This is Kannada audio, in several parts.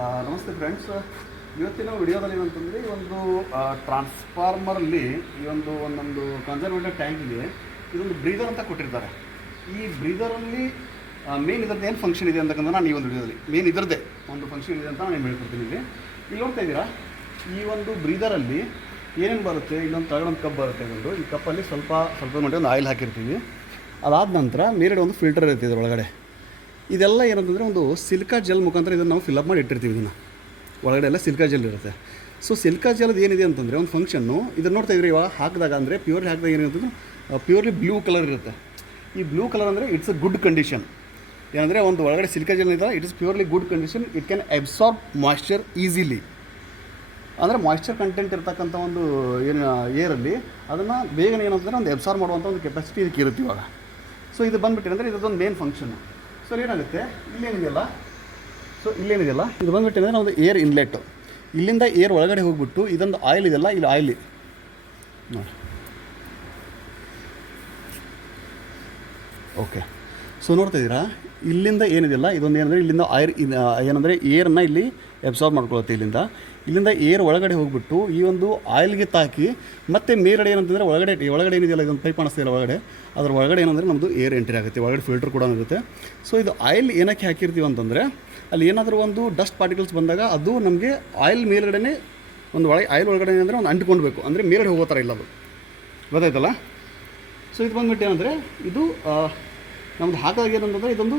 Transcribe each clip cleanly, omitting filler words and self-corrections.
ನಮಸ್ತೆ ಫ್ರೆಂಡ್ಸ್. ಇವತ್ತಿನ ವಿಡಿಯೋದಲ್ಲಿ ಏನಂತಂದರೆ ಈ ಒಂದು ಟ್ರಾನ್ಸ್ಫಾರ್ಮರಲ್ಲಿ ಈ ಒಂದೊಂದು ಕನ್ಸರ್ವೇಟರ್ ಟ್ಯಾಂಕ್ಗೆ ಇದೊಂದು ಬ್ರೀದರ್ ಅಂತ ಕೊಟ್ಟಿರ್ತಾರೆ. ಈ ಬ್ರೀದರಲ್ಲಿ ಮೇನ್ ಇದರದ್ದು ಏನು ಫಂಕ್ಷನ್ ಇದೆ ಅಂತಕ್ಕಂಥ ನಾನು ಈ ಒಂದು ವಿಡಿಯೋದಲ್ಲಿ ಮೇನ್ ಇದರದ್ದೇ ಒಂದು ಫಂಕ್ಷನ್ ಇದೆ ಅಂತ ನಾನು ಹೇಳ್ಕೊಡ್ತೀನಿ. ಇಲ್ಲಿ ನೋಡ್ತಾ ಇದ್ದೀರಾ, ಈ ಒಂದು ಬ್ರೀದರಲ್ಲಿ ಏನೇನು ಬರುತ್ತೆ, ಇಲ್ಲೊಂದು ತಗೊಂಡು ಕಪ್ ಬರುತ್ತೆ. ಈ ಕಪ್ಪಲ್ಲಿ ಸ್ವಲ್ಪ ಮಟ್ಟಿಗೆ ಒಂದು ಆಯಿಲ್ ಹಾಕಿರ್ತೀವಿ. ಅದಾದ ನಂತರ ಮೇಲ್ಗಡೆ ಒಂದು ಫಿಲ್ಟರ್ ಇರುತ್ತೆ ಇದರೊಳಗಡೆ. ಇದೆಲ್ಲ ಏನಂತಂದರೆ ಒಂದು ಸಿಲ್ಕಾ ಜೆಲ್ ಮುಖಾಂತರ ಇದನ್ನು ನಾವು ಫಿಲ್ಅಪ್ ಮಾಡಿ ಇಟ್ಟಿರ್ತೀವಿ. ಇದನ್ನು ಒಳಗಡೆ ಎಲ್ಲ ಸಿಲ್ಕಾ ಜೆಲ್ ಇರುತ್ತೆ. ಸೊ ಸಿಲ್ಕಾ ಜೆಲ್ದು ಏನಿದೆ ಅಂತಂದರೆ ಒಂದು ಫಂಕ್ಷನ್ನು ಇದನ್ನು ನೋಡ್ತಾ ಇದ್ರಿ. ಇವಾಗ ಹಾಕಿದಾಗ ಅಂದರೆ ಪ್ಯೂರ್ಲಿ ಹಾಕಿದಾಗ ಏನಿರ್ತಂದ್ರೆ ಪ್ಯೂರ್ಲಿ ಬ್ಲೂ ಕಲರ್ ಇರುತ್ತೆ. ಈ ಬ್ಲೂ ಕಲರ್ ಅಂದರೆ ಇಟ್ಸ್ ಅ ಗುಡ್ ಕಂಡೀಷನ್. ಏನಂದರೆ ಒಂದು ಒಳಗಡೆ ಸಿಲ್ಕಾ ಜೆಲ್ ಇದೆ, it is purely good condition. It can absorb moisture easily. ಅಂದರೆ ಮಾಯ್ಶ್ಚರ್ ಕಂಟೆಂಟ್ ಇರ್ತಕ್ಕಂಥ ಒಂದು ಏನು ಏರಲ್ಲಿ ಅದನ್ನು ಬೇಗನೆ ಏನಂತಂದರೆ ಒಂದು ಅಬ್ಸಾರ್ಬ್ ಮಾಡುವಂಥ ಒಂದು ಕೆಪಾಸಿಟಿ ಇದಕ್ಕೆ ಇರುತ್ತೆ ಇವಾಗ. ಸೊ ಇದು ಬಂದುಬಿಟ್ಟು ಅಂದರೆ ಇದೊಂದು ಮೇನ್ ಫಂಕ್ಷನ್ನು. ಸೊ ಏನಾಗುತ್ತೆ, ಇಲ್ಲೇನಿದೆಯಲ್ಲ ಇದು ಬಂದುಬಿಟ್ಟು ಅಂದರೆ ನಮ್ಮದು ಏರ್ ಇನ್ಲೆಟ್ಟು. ಇಲ್ಲಿಂದ ಏರ್ ಒಳಗಡೆ ಹೋಗ್ಬಿಟ್ಟು ಇದೊಂದು ಆಯಿಲ್ ಇದೆಯಲ್ಲ, ಇಲ್ಲಿ ಆಯಿಲ್ ನೋಡಿ. ಓಕೆ, ಸೊ ನೋಡ್ತಾ ಇದ್ದೀರಾ, ಇಲ್ಲಿಂದ ಏನಿದೆಯಲ್ಲ ಇದೊಂದು ಏನಂದರೆ ಇಲ್ಲಿಂದ ಏನಂದರೆ ಏರನ್ನು ಇಲ್ಲಿ ಅಬ್ಸಾರ್ಬ್ ಮಾಡ್ಕೊಳುತ್ತೆ. ಇಲ್ಲಿಂದ ಏರ್ ಒಳಗಡೆ ಹೋಗ್ಬಿಟ್ಟು ಈ ಒಂದು ಆಯಿಲ್ಗೆ ತಾಕಿ ಮತ್ತೆ ಮೇಲ್ಗಡೆ ಏನಂತಂದರೆ ಒಳಗಡೆ ಏನಿದೆಯಲ್ಲ ಇದೊಂದು ಪೈಪ್ ಕಾಣಿಸ್ತಿಲ್ಲ ಒಳಗಡೆ, ಅದ್ರ ಒಳಗಡೆ ಏನಂದರೆ ನಮ್ಮದು ಏರ್ ಎಂಟ್ರಿ ಆಗುತ್ತೆ. ಒಳಗಡೆ ಫಿಲ್ಟರ್ ಕೂಡ ಇರುತ್ತೆ. ಸೊ ಇದು ಆಯಿಲ್ ಏನಕ್ಕೆ ಹಾಕಿರ್ತೀವಿ ಅಂತಂದರೆ ಅಲ್ಲಿ ಏನಾದರೂ ಒಂದು ಡಸ್ಟ್ ಪಾರ್ಟಿಕಲ್ಸ್ ಬಂದಾಗ ಅದು ನಮಗೆ ಆಯಿಲ್ ಮೇಲ್ಗಡೆ ಒಂದು ಆಯಿಲ್ ಒಳಗಡೆ ಏನಂದರೆ ಒಂದು ಅಂಟ್ಕೊಳ್ಬೇಕು, ಅಂದರೆ ಮೇಲ್ಗಡೆ ಹೋಗೋ ಥರ ಇಲ್ಲ, ಅದು ಗೊತ್ತಾಯ್ತಲ್ಲ. ಸೊ ಇದು ಬಂದುಬಿಟ್ಟು ಏನಂದರೆ ಇದು ನಮ್ದು ಹಾಕಿದಾಗ ಏನಂತಂದರೆ ಇದೊಂದು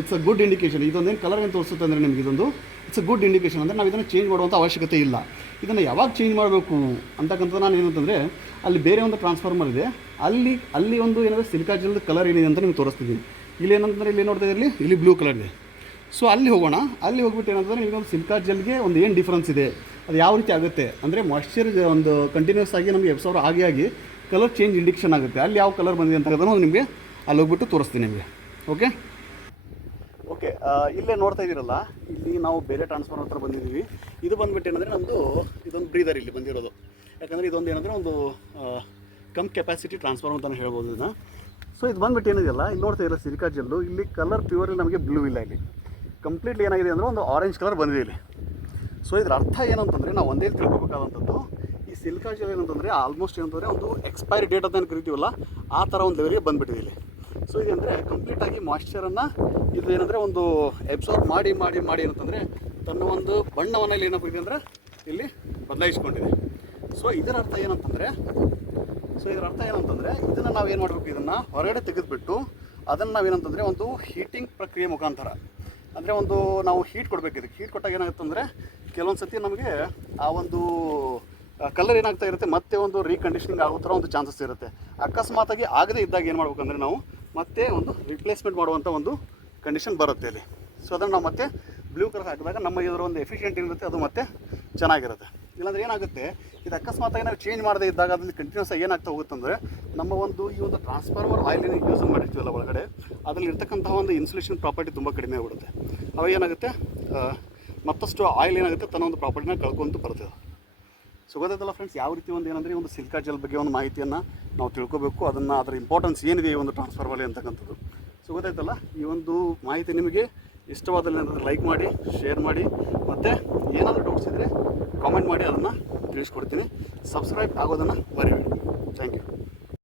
ಇಟ್ಸ್ ಅ ಗುಡ್ ಇಂಡಿಕೇಷನ್. ಇದೊಂದೇನು ಕಲರ್ ಏನು ತೋರಿಸುತ್ತೆ ಅಂದರೆ ನಿಮಗೆ ಇದೊಂದು ಇಟ್ಸ್ ಅ ಗುಡ್ ಇಂಡಿಕೇಷನ್. ಅಂದರೆ ನಾವು ಇದನ್ನು ಚೇಂಜ್ ಮಾಡುವಂಥ ಅವಶ್ಯಕತೆ ಇಲ್ಲ. ಇದನ್ನು ಯಾವಾಗ ಚೇಂಜ್ ಮಾಡಬೇಕು ಅಂತಕ್ಕಂಥ ನಾನು ಏನಂತಂದರೆ ಅಲ್ಲಿ ಬೇರೆ ಒಂದು ಟ್ರಾನ್ಸ್ಫಾರ್ಮರ್ ಇದೆ, ಅಲ್ಲಿ ಒಂದು ಏನಾದರೂ ಸಿಲ್ಕಾ ಜೆಲ್ದು ಕಲರ್ ಏನಿದೆ ಅಂತ ನಿಮ್ಗೆ ತೋರಿಸ್ತಿದ್ದೀನಿ. ಇಲ್ಲಿ ಏನಂತಂದರೆ ಇಲ್ಲಿ ನೋಡ್ತಾ ಇರಲಿ, ಇಲ್ಲಿ ಬ್ಲೂ ಕಲರ್ ಇದೆ. ಸೊ ಅಲ್ಲಿ ಹೋಗೋಣ. ಅಲ್ಲಿ ಹೋಗ್ಬಿಟ್ಟು ಏನಂತಂದರೆ ನಿಮಗೊಂದು ಸಿಲ್ಕಾ ಜೆಲ್ಗೆ ಒಂದು ಏನು ಡಿಫ್ರೆನ್ಸ್ ಇದೆ, ಅದು ಯಾವ ರೀತಿ ಆಗುತ್ತೆ ಅಂದರೆ ಮಾಯ್ಶ್ಚರ್ ಒಂದು ಕಂಟಿನ್ಯೂಸ್ ಆಗಿ ನಮಗೆ ಎಬ್ಸಾರ್ಬ್ ಆಗಿ ಕಲರ್ ಚೇಂಜ್ ಇಂಡಿಕೇಷನ್ ಆಗುತ್ತೆ. ಅಲ್ಲಿ ಯಾವ ಕಲರ್ ಬಂದಿದೆ ಅಂತ ನಿಮಗೆ ಅಲ್ಲಿ ಹೋಗ್ಬಿಟ್ಟು ತೋರಿಸ್ತೀನಿ ನಿಮಗೆ. ಓಕೆ, ಇಲ್ಲೇ ನೋಡ್ತಾ ಇದ್ದೀರಲ್ಲ, ಇಲ್ಲಿ ನಾವು ಬೇರೆ ಟ್ರಾನ್ಸ್ಫಾರ್ಮರ್ ಹತ್ರ ಬಂದಿದ್ದೀವಿ. ಇದು ಬಂದುಬಿಟ್ಟು ಏನಂದರೆ ನಮ್ಮದು ಇದೊಂದು ಬ್ರೀದರ್ ಇಲ್ಲಿ ಬಂದಿರೋದು. ಯಾಕಂದರೆ ಇದೊಂದು ಏನಂದರೆ ಒಂದು ಕಮ್ ಕೆಪಾಸಿಟಿ ಟ್ರಾನ್ಸ್ಫಾರ್ಮರ್ ಅಂತಲೇ ಹೇಳ್ಬೋದು ಇದನ್ನು. ಸೊ ಇದು ಬಂದುಬಿಟ್ಟು ಏನಿದೆಯಲ್ಲ, ಇಲ್ಲಿ ನೋಡ್ತಾ ಇರೋ ಸಿಲಿಕಾ ಜೆಲ್ಲು, ಇಲ್ಲಿ ಕಲರ್ ಪ್ಯೂರ್ಲಿ ನಮಗೆ ಬ್ಲೂ ಇಲ್ಲ, ಇಲ್ಲಿ ಕಂಪ್ಲೀಟ್ಲಿ ಏನಾಗಿದೆ ಅಂದರೆ ಒಂದು ಆರೆಂಜ್ ಕಲರ್ ಬಂದಿದೆ ಇಲ್ಲಿ. ಸೊ ಇದ್ರ ಅರ್ಥ ಏನಂತಂದರೆ ನಾವು ಒಂದೇ ತಿಳ್ಕೊಬೇಕಾದಂಥದ್ದು, ಈ ಸಿಲಿಕಾ ಜೆಲ್ ಏನಂತಂದರೆ ಆಲ್ಮೋಸ್ಟ್ ಏನಂತಂದರೆ ಒಂದು ಎಕ್ಸ್ಪೈರಿ ಡೇಟ್ ಅಂತ ಏನು ಕರಿತೀವಲ್ಲ, ಆ ಥರ ಒಂದು ಲೆವೆಲ್ಗೆ ಬಂದುಬಿಟ್ಟಿದೆ ಇಲ್ಲಿ. ಸೊ ಇದಂದರೆ ಕಂಪ್ಲೀಟಾಗಿ ಮಾಯ್ಶ್ಚರನ್ನು ಇದು ಏನಂದರೆ ಒಂದು ಅಬ್ಸಾರ್ಬ್ ಮಾಡಿ ಏನಂತಂದರೆ ತನ್ನ ಒಂದು ಬಣ್ಣವನ್ನು ಇಲ್ಲಿ ಏನಪ್ಪ ಅಂದರೆ ಇಲ್ಲಿ ಬದಲಾಯಿಸ್ಕೊಂಡಿದೆ. ಸೊ ಇದರ ಅರ್ಥ ಏನಂತಂದರೆ ಇದನ್ನು ನಾವು ಏನು ಮಾಡಬೇಕು, ಇದನ್ನು ಹೊರಗಡೆ ತೆಗೆದುಬಿಟ್ಟು ಅದನ್ನು ನಾವೇನಂತಂದರೆ ಒಂದು ಹೀಟಿಂಗ್ ಪ್ರಕ್ರಿಯೆ ಮುಖಾಂತರ, ಅಂದರೆ ಒಂದು ನಾವು ಹೀಟ್ ಕೊಡಬೇಕು. ಇದಕ್ಕೆ ಹೀಟ್ ಕೊಟ್ಟಾಗ ಏನಾಗುತ್ತೆ ಅಂದರೆ ಕೆಲವೊಂದು ಸತಿ ನಮಗೆ ಆ ಒಂದು ಕಲರ್ ಏನಾಗ್ತಾ ಇರುತ್ತೆ, ಮತ್ತೆ ಒಂದು ರೀಕಂಡೀಷನಿಂಗ್ ಆಗೋ ಥರ ಒಂದು ಚಾನ್ಸಸ್ ಇರುತ್ತೆ. ಅಕಸ್ಮಾತಾಗಿ ಆಗದೇ ಇದ್ದಾಗ ಏನು ಮಾಡ್ಬೇಕಂದ್ರೆ ನಾವು ಮತ್ತೆ ಒಂದು ರಿಪ್ಲೇಸ್ಮೆಂಟ್ ಮಾಡುವಂಥ ಒಂದು ಕಂಡೀಷನ್ ಬರುತ್ತೆ ಇಲ್ಲಿ. ಸೊ ಅದನ್ನು ನಾವು ಮತ್ತೆ ಬ್ಲೂ ಕಲರ್ ಹಾಕಿದಾಗ ನಮ್ಮ ಇದರ ಒಂದು ಎಫಿಷಿಯೆಂಟ್ ಏನಿರುತ್ತೆ ಅದು ಮತ್ತೆ ಚೆನ್ನಾಗಿರುತ್ತೆ. ಇಲ್ಲಾಂದರೆ ಏನಾಗುತ್ತೆ, ಇದು ಅಕಸ್ಮಾತಾಗಿ ನಾವು ಚೇಂಜ್ ಮಾಡದೇ ಇದ್ದಾಗ ಅದ್ರಲ್ಲಿ ಕಂಟಿನ್ಯೂಸ್ ಆಗಿ ಏನಾಗ್ತಾ ಹೋಗುತ್ತಂದರೆ ನಮ್ಮ ಈ ಒಂದು ಟ್ರಾನ್ಸ್ಫಾರ್ಮರ್ ಆಯಿಲಿನ ಯೂಸ್ ಮಾಡಿರ್ತೀವಲ್ಲ ಒಳಗಡೆ, ಅದರಲ್ಲಿ ಇರ್ತಕ್ಕಂತಹ ಒಂದು ಇನ್ಸುಲೇಷನ್ ಪ್ರಾಪರ್ಟಿ ತುಂಬ ಕಡಿಮೆ ಆಗಿಬಿಡುತ್ತೆ. ಅವಾಗ ಏನಾಗುತ್ತೆ, ಮತ್ತಷ್ಟು ಆಯಿಲ್ ಏನಾಗುತ್ತೆ ತನ್ನ ಒಂದು ಪ್ರಾಪರ್ಟಿನ ಕಳ್ಕೊಂತ ಬರ್ತದೆ. ಸೊ ಗೊತ್ತಾಯ್ತಲ್ಲ ಫ್ರೆಂಡ್ಸ್, ಯಾವ ರೀತಿ ಒಂದು ಏನಂದರೆ ಒಂದು ಸಿಲ್ಕಾ ಜೆಲ್ ಬಗ್ಗೆ ಒಂದು ಮಾಹಿತಿಯನ್ನು ನಾವು ತಿಳ್ಕೊಬೇಕು, ಅದರ ಇಂಪಾರ್ಟೆನ್ಸ್ ಏನಿದೆ ಈ ಒಂದು ಟ್ರಾನ್ಸ್ಫಾರ್ಮರ್ಲಿ ಅಂತಕ್ಕಂಥದ್ದು. ಸೊ ಗೊತ್ತಾಯ್ತಲ್ಲ, ಈ ಒಂದು ಮಾಹಿತಿ ನಿಮಗೆ ಇಷ್ಟವಾದಲ್ಲಿ ಏನಾದರೂ ಲೈಕ್ ಮಾಡಿ, ಶೇರ್ ಮಾಡಿ, ಮತ್ತು ಏನಾದರೂ ಡೌಟ್ಸ್ ಇದ್ದರೆ ಕಾಮೆಂಟ್ ಮಾಡಿ, ಅದನ್ನು ತಿಳಿಸ್ಕೊಡ್ತೀನಿ. ಸಬ್ಸ್ಕ್ರೈಬ್ ಆಗೋದನ್ನು ಮರಿಬೇಡಿ. Thank you.